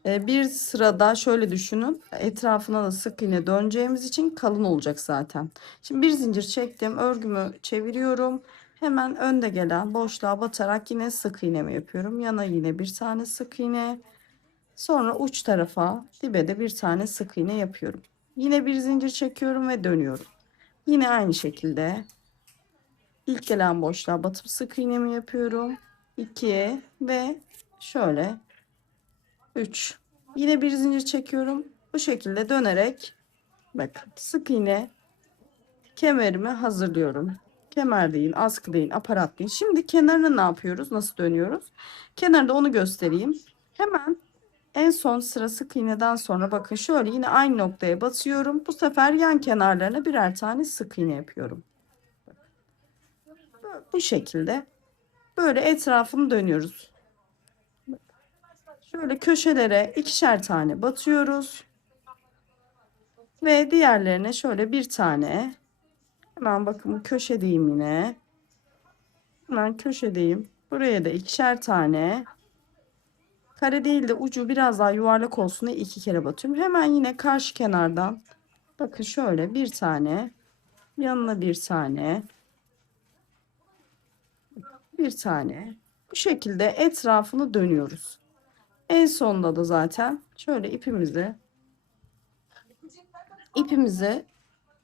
bir sırada şöyle düşünün. Etrafına da sık iğne döneceğimiz için kalın olacak zaten. Şimdi bir zincir çektim. Örgümü çeviriyorum. Hemen önde gelen boşluğa batarak yine sık iğnemi yapıyorum. Yana yine bir tane sık iğne. Sonra uç tarafa dibe de bir tane sık iğne yapıyorum. Yine bir zincir çekiyorum ve dönüyorum. Yine aynı şekilde ilk gelen boşluğa batıp sık iğnemi yapıyorum. 2 ve şöyle 3. Yine bir zincir çekiyorum. Bu şekilde dönerek bakın sık iğne kemerimi hazırlıyorum. Kemer değil, askı değil, aparat değil. Şimdi kenarına ne yapıyoruz? Nasıl dönüyoruz? Kenarda onu göstereyim. Hemen en son sıra sık iğneden sonra bakın şöyle yine aynı noktaya batıyorum. Bu sefer yan kenarlarına birer tane sık iğne yapıyorum. Bu şekilde böyle etrafını dönüyoruz. Şöyle köşelere ikişer tane batıyoruz. Ve diğerlerine şöyle bir tane. Hemen bakın köşedeyim yine. Hemen köşedeyim. Buraya da ikişer tane. Kare değil de ucu biraz daha yuvarlak olsun diye 2 kere batıyorum. Hemen yine karşı kenardan. Bakın şöyle bir tane. Yanına bir tane. Bir tane. Bu şekilde etrafını dönüyoruz. En sonunda da zaten şöyle ipimizi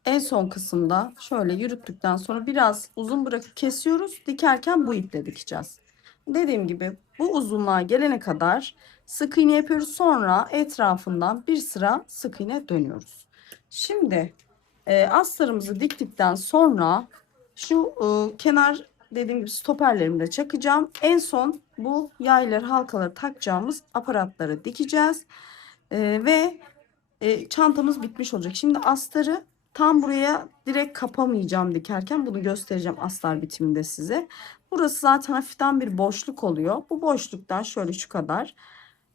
en son kısımda şöyle yürüttükten sonra biraz uzun bırakıp kesiyoruz. Dikerken bu iple dikeceğiz. Dediğim gibi bu uzunluğa gelene kadar sık iğne yapıyoruz. Sonra etrafından bir sıra sık iğne dönüyoruz. Şimdi astarımızı diktikten sonra şu kenar dediğim gibi stoperlerimi de çakacağım. En son bu yayları, halkaları takacağımız aparatları dikeceğiz. Ve çantamız bitmiş olacak. Şimdi astarı tam buraya direkt kapamayacağım dikerken, bunu göstereceğim astar bitiminde size. Burası zaten hafiften bir boşluk oluyor. Bu boşluktan şöyle şu kadar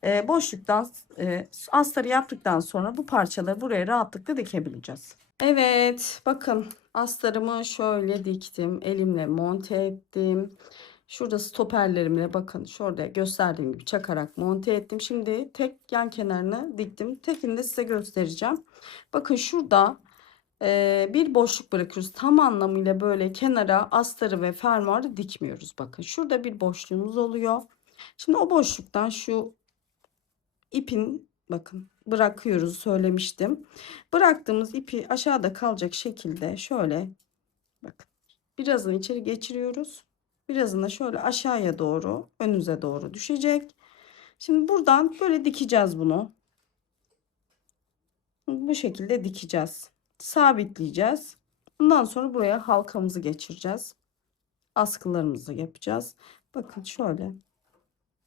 boşluktan astarı yaptıktan sonra bu parçaları buraya rahatlıkla dikebileceğiz. Evet, bakın astarımı şöyle diktim. Elimle monte ettim. Şurada stoperlerimle bakın şurada gösterdiğim gibi çakarak monte ettim. Şimdi tek yan kenarını diktim. Tekini de size göstereceğim. Bakın şurada bir boşluk bırakıyoruz. Tam anlamıyla böyle kenara astarı ve fermuarı dikmiyoruz. Bakın şurada bir boşluğumuz oluyor. Şimdi o boşluktan şu ipin bakın bırakıyoruz, söylemiştim. Bıraktığımız ipi aşağıda kalacak şekilde şöyle bakın birazını içeri geçiriyoruz. Birazını da şöyle aşağıya doğru, önümüze doğru düşecek. Şimdi buradan böyle dikeceğiz bunu. Bu şekilde dikeceğiz. Sabitleyeceğiz. Bundan sonra buraya halkamızı geçireceğiz. Askılarımızı yapacağız. Bakın şöyle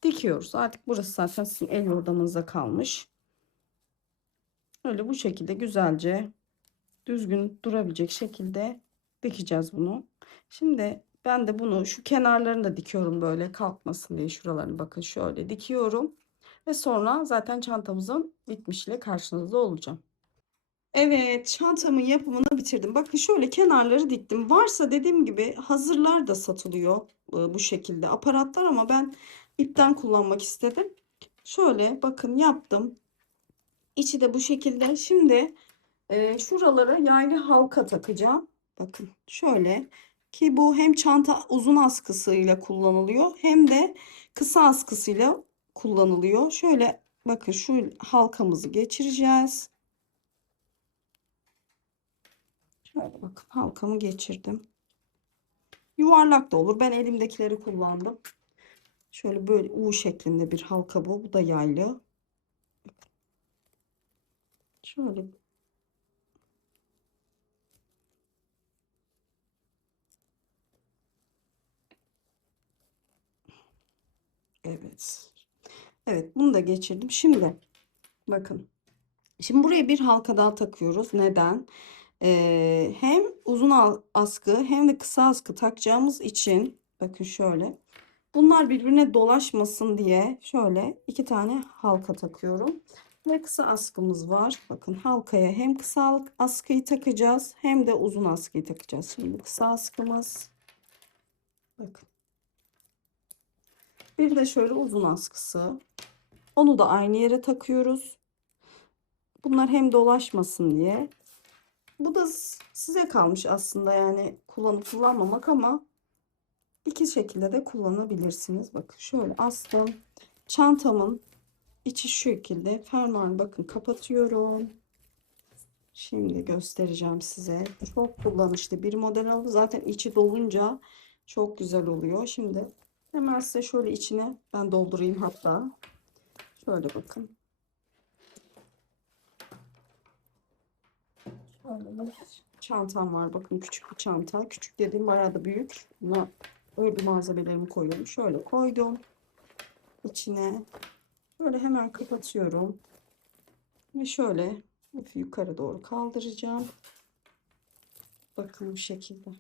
dikiyoruz. Artık burası zaten sizin el yordamınıza kalmış. Öyle bu şekilde güzelce düzgün durabilecek şekilde dikeceğiz bunu. Şimdi ben de bunu şu kenarlarını da dikiyorum böyle kalkmasın diye, şuralarını bakın şöyle dikiyorum. Ve sonra zaten çantamızın bitmişiyle karşınızda olacağım. Evet, çantamın yapımını bitirdim. Bakın şöyle kenarları diktim. Varsa dediğim gibi hazırlar da satılıyor bu şekilde aparatlar, ama ben ipten kullanmak istedim. Şöyle bakın yaptım. İçi de bu şekilde. Şimdi şuralara yaylı halka takacağım. Bakın şöyle ki bu hem çanta uzun askısıyla kullanılıyor hem de kısa askısıyla kullanılıyor. Şöyle bakın şu halkamızı geçireceğiz. Şöyle bakın halkamı geçirdim. Yuvarlak da olur. Ben elimdekileri kullandım. Şöyle böyle U şeklinde bir halka bu. Bu da yaylı. Şöyle evet. Evet, bunu da geçirdim. Şimdi bakın. Şimdi buraya bir halka daha takıyoruz. Neden? Hem uzun askı hem de kısa askı takacağımız için bakın şöyle. Bunlar birbirine dolaşmasın diye şöyle iki tane halka takıyorum. Ve kısa askımız var. Bakın halkaya hem kısa askıyı takacağız hem de uzun askıyı takacağız. Şimdi kısa askımız. Bakın. Bir de şöyle uzun askısı. Onu da aynı yere takıyoruz. Bunlar hem dolaşmasın diye. Bu da size kalmış aslında, yani kullanıp kullanmamak, ama iki şekilde de kullanabilirsiniz. Bakın şöyle astım. Çantamın içi şu şekilde. Fermuarını bakın kapatıyorum. Şimdi göstereceğim size. Çok kullanışlı bir model oldu. Zaten içi dolunca çok güzel oluyor. Şimdi hemen size şöyle içine ben doldurayım hatta. Şöyle bakın. Şöyle bir çantam var. Bakın küçük bir çanta. Küçük dediğim bayağı da büyük. Buna örgü malzemelerimi koyuyorum. Şöyle koydum. İçine böyle hemen kapatıyorum. Ve şöyle yukarı doğru kaldıracağım. Bakın bu şekilde.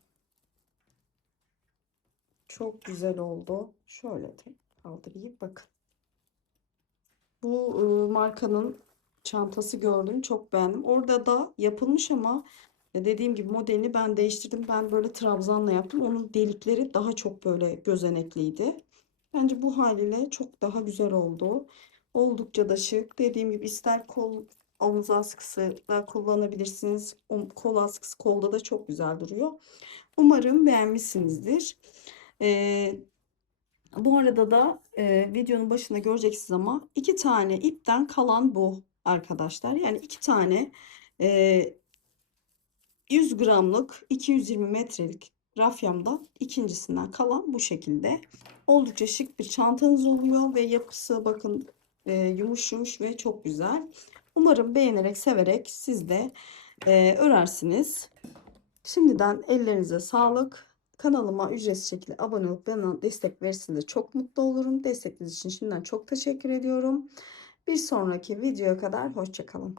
Çok güzel oldu. Şöyle de kaldırayım. Bakın. Bu markanın çantası gördüm. Çok beğendim. Orada da yapılmış ama dediğim gibi modelini ben değiştirdim. Ben böyle trabzanla yaptım. Onun delikleri daha çok böyle gözenekliydi. Bence bu haliyle çok daha güzel oldu. Oldukça da şık. Dediğim gibi ister kol omuz askısı da kullanabilirsiniz. Kol askısı kolda da çok güzel duruyor. Umarım beğenmişsinizdir. Ee, Bu arada da videonun başında göreceksiniz ama iki tane ipten kalan bu arkadaşlar. Yani iki tane e, 100 gramlık 220 metrelik rafyamda ikincisinden kalan bu şekilde. Oldukça şık bir çantanız oluyor ve yapısı bakın yumuş yumuş ve çok güzel. Umarım beğenerek severek siz de örersiniz. Şimdiden ellerinize sağlık. kanalıma ücretsiz şekilde abone olup bana destek verirseniz de çok mutlu olurum. Destekleriniz için şimdiden çok teşekkür ediyorum. Bir sonraki videoya kadar hoşça kalın.